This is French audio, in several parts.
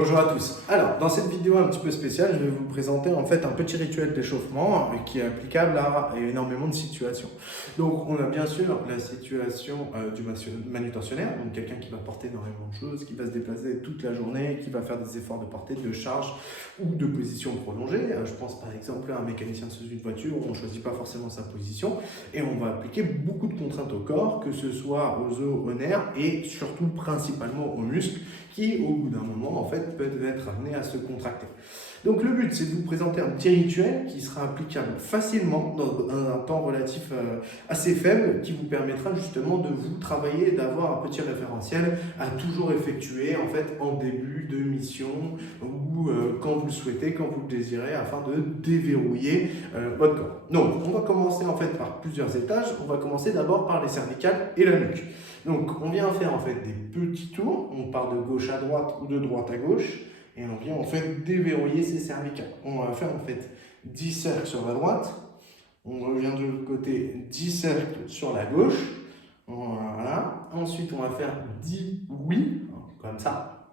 Bonjour à tous. Alors, dans cette vidéo un petit peu spéciale, je vais vous présenter en fait un petit rituel d'échauffement qui est applicable à énormément de situations. Donc, on a bien sûr la situation du manutentionnaire, donc quelqu'un qui va porter énormément de choses, qui va se déplacer toute la journée, qui va faire des efforts de portée, de charge ou de position prolongée. Je pense par exemple à un mécanicien sous une voiture où on ne choisit pas forcément sa position et on va appliquer beaucoup de contraintes au corps, que ce soit aux os, aux nerfs et surtout principalement aux muscles qui, au bout d'un moment, en fait, peuvent être amenés à se contracter. Donc le but, c'est de vous présenter un petit rituel qui sera applicable facilement dans un temps relatif assez faible, qui vous permettra justement de vous travailler et d'avoir un petit référentiel à toujours effectuer en fait en début de mission ou quand vous le souhaitez, quand vous le désirez, afin de déverrouiller votre corps. Donc on va commencer en fait par plusieurs étages. On va commencer d'abord par les cervicales et la nuque. Donc on vient faire en fait des petits tours, on part de gauche à droite ou de droite à gauche, et on vient en fait déverrouiller ces cervicales. On va faire en fait 10 cercles sur la droite, on revient de l'autre côté, 10 cercles sur la gauche, voilà. Ensuite on va faire 10 oui, comme ça,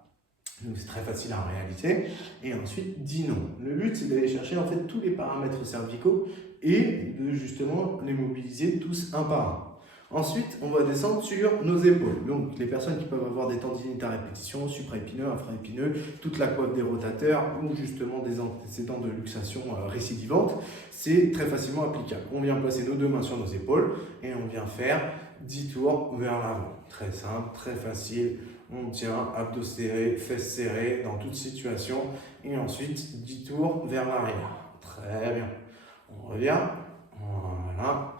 donc c'est très facile en réalité, et ensuite 10 non. Le but c'est d'aller chercher en fait tous les paramètres cervicaux et de justement les mobiliser tous un par un. Ensuite, on va descendre sur nos épaules. Donc, les personnes qui peuvent avoir des tendinites à répétition, supraépineux, infraépineux, toute la coiffe des rotateurs ou justement des antécédents de luxation récidivante, c'est très facilement applicable. On vient placer nos deux mains sur nos épaules et on vient faire 10 tours vers l'avant. Très simple, très facile. On tient, abdos serrés, fesses serrées dans toute situation. Et ensuite, 10 tours vers l'arrière. Très bien. On revient. Voilà.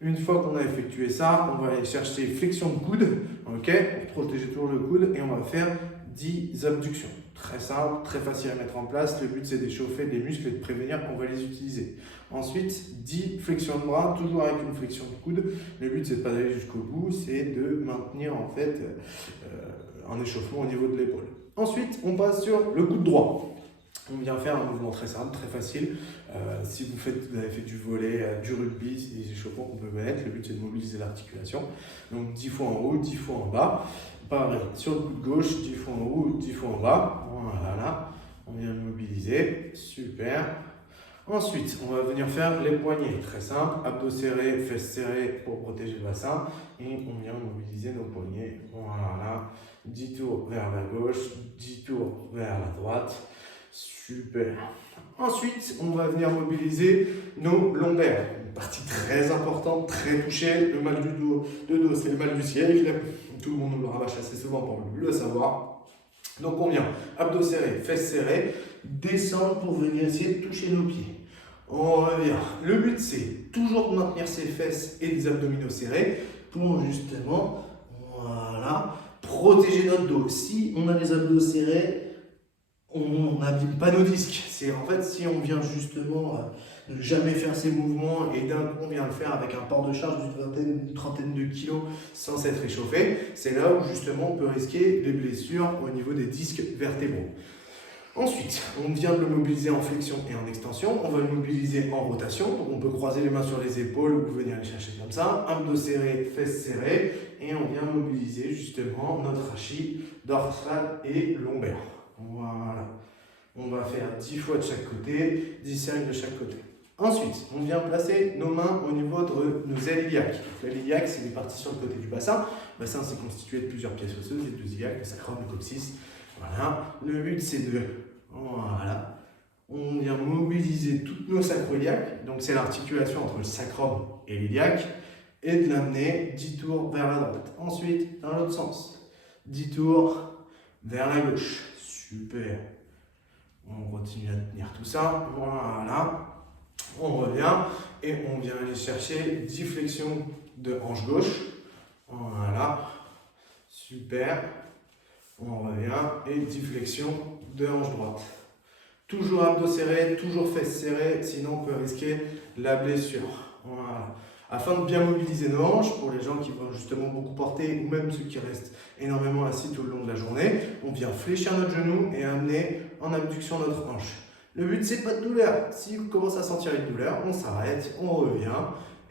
Une fois qu'on a effectué ça, on va aller chercher flexion de coude, ok, pour protéger toujours le coude, et on va faire 10 abductions. Très simple, très facile à mettre en place. Le but, c'est d'échauffer les muscles et de prévenir qu'on va les utiliser. Ensuite, 10 flexions de bras, toujours avec une flexion de coude. Le but, c'est de pas aller jusqu'au bout, c'est de maintenir en fait un échauffement au niveau de l'épaule. Ensuite, on passe sur le coude droit. On vient faire un mouvement très simple, très facile. Si vous avez fait du volley, du rugby, c'est des échauffements qu'on peut mettre. Le but, c'est de mobiliser l'articulation. Donc 10 fois en haut, 10 fois en bas. Pareil, sur le coude gauche, 10 fois en haut, 10 fois en bas. Voilà, on vient le mobiliser. Super. Ensuite, on va venir faire les poignets. Très simple, abdos serrés, fesses serrées pour protéger le bassin. Et on vient mobiliser nos poignets. Voilà, 10 tours vers la gauche, 10 tours vers la droite. Super. Ensuite, on va venir mobiliser nos lombaires. Une partie très importante, très touchée. Le mal du dos, c'est le mal du siècle. Tout le monde nous le rabâche assez souvent pour le savoir. Donc on vient, abdos serrés, fesses serrées, descendre pour venir essayer de toucher nos pieds. On revient. Le but, c'est toujours de maintenir ses fesses et les abdominaux serrés pour justement, voilà, protéger notre dos. Si on a les abdos serrés, on n'abîme pas nos disques. C'est en fait si on vient justement ne jamais faire ces mouvements et d'un coup on vient le faire avec un port de charge d'une trentaine de kilos sans s'être réchauffé, c'est là où justement on peut risquer des blessures au niveau des disques vertébraux. Ensuite, on vient de le mobiliser en flexion et en extension. On va le mobiliser en rotation. Donc on peut croiser les mains sur les épaules ou venir les chercher comme ça. Abdos serrés, fesses serrées. Et on vient mobiliser justement notre rachis dorsal et lombaire. Voilà. On va faire 10 fois de chaque côté, 10 cercles de chaque côté. Ensuite, on vient placer nos mains au niveau de nos ailes iliaques. La iliaque, c'est les parties sur le côté du bassin. Le bassin, c'est constitué de plusieurs pièces osseuses, les deux iliaques, le sacrum, le coccyx. Voilà. Le but, c'est de... Voilà. On vient mobiliser toutes nos sacroiliaques. Donc, c'est l'articulation entre le sacrum et l'iliaque. Et de l'amener 10 tours vers la droite. Ensuite, dans l'autre sens. 10 tours vers la gauche. Super. On continue à tenir tout ça. Voilà. On revient et on vient aller chercher 10 flexions de hanche gauche. Voilà. Super. On revient et 10 flexions de hanche droite. Toujours abdos serrés, toujours fesses serrées, sinon on peut risquer la blessure. Voilà. Afin de bien mobiliser nos hanches, pour les gens qui vont justement beaucoup porter, ou même ceux qui restent énormément assis tout le long de la journée, on vient fléchir notre genou et amener en abduction notre hanche. Le but, c'est pas de douleur. Si vous commencez à sentir une douleur, on s'arrête, on revient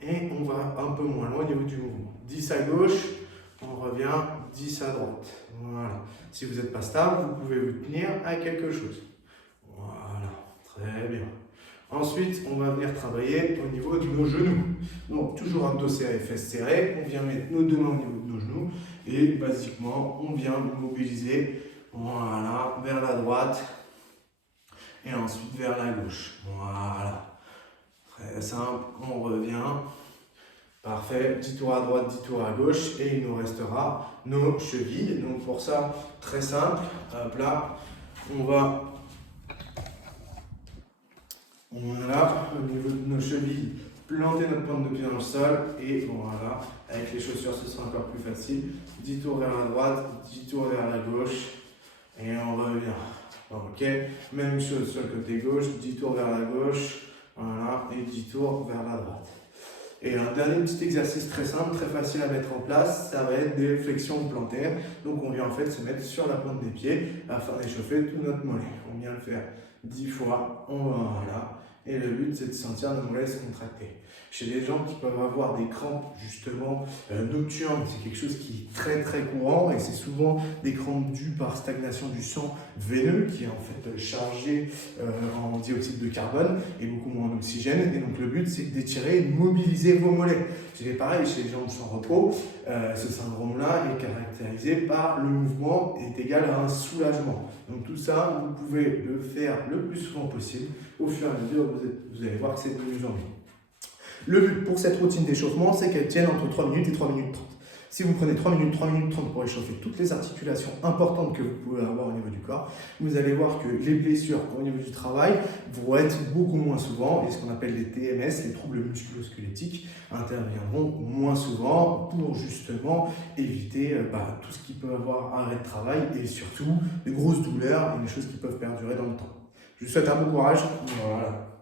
et on va un peu moins loin au niveau du mouvement. 10 à gauche, on revient, 10 à droite. Voilà. Si vous n'êtes pas stable, vous pouvez vous tenir à quelque chose. Voilà, très bien. Ensuite, on va venir travailler au niveau de nos genoux. Donc, toujours abdos serrés, fesses serrées. On vient mettre nos deux mains au niveau de nos genoux. Et basiquement, on vient mobiliser, voilà, vers la droite. Et ensuite vers la gauche. Voilà. Très simple. On revient. Parfait. 10 tours à droite, 10 tours à gauche. Et il nous restera nos chevilles. Donc, pour ça, très simple. Hop là. On va... Voilà, au niveau de nos chevilles, planter notre pointe de pied dans le sol et voilà, avec les chaussures ce sera encore plus facile. 10 tours vers la droite, 10 tours vers la gauche et on revient. Ok, même chose sur le côté gauche, 10 tours vers la gauche, voilà, et 10 tours vers la droite. Et un dernier petit exercice très simple, très facile à mettre en place, ça va être des flexions plantaires. Donc on vient en fait se mettre sur la pointe des pieds afin d'échauffer tout notre mollet. On vient le faire 10 fois, voilà. Et le but, c'est de sentir nos mollets se contracter. Chez les gens qui peuvent avoir des crampes, justement, nocturnes, c'est quelque chose qui est très très courant et c'est souvent des crampes dues par stagnation du sang veineux qui est en fait chargé en dioxyde de carbone et beaucoup moins en oxygène. Et donc le but, c'est d'étirer et de mobiliser vos mollets. C'est pareil chez les gens sans repos. Ce syndrome-là est caractérisé par le mouvement est égal à un soulagement. Donc tout ça, vous pouvez le faire le plus souvent possible. Au fur et à mesure, vous allez voir que c'est de mieux en mieux. Le but pour cette routine d'échauffement, c'est qu'elle tienne entre 3 minutes et 3 minutes 30. Si vous prenez 3 minutes 30 pour échauffer toutes les articulations importantes que vous pouvez avoir au niveau du corps, vous allez voir que les blessures au niveau du travail vont être beaucoup moins souvent et ce qu'on appelle les TMS, les troubles musculo-squelettiques, interviendront moins souvent pour justement éviter tout ce qui peut avoir arrêt de travail et surtout des grosses douleurs et des choses qui peuvent perdurer dans le temps. Je vous souhaite un bon courage. Voilà.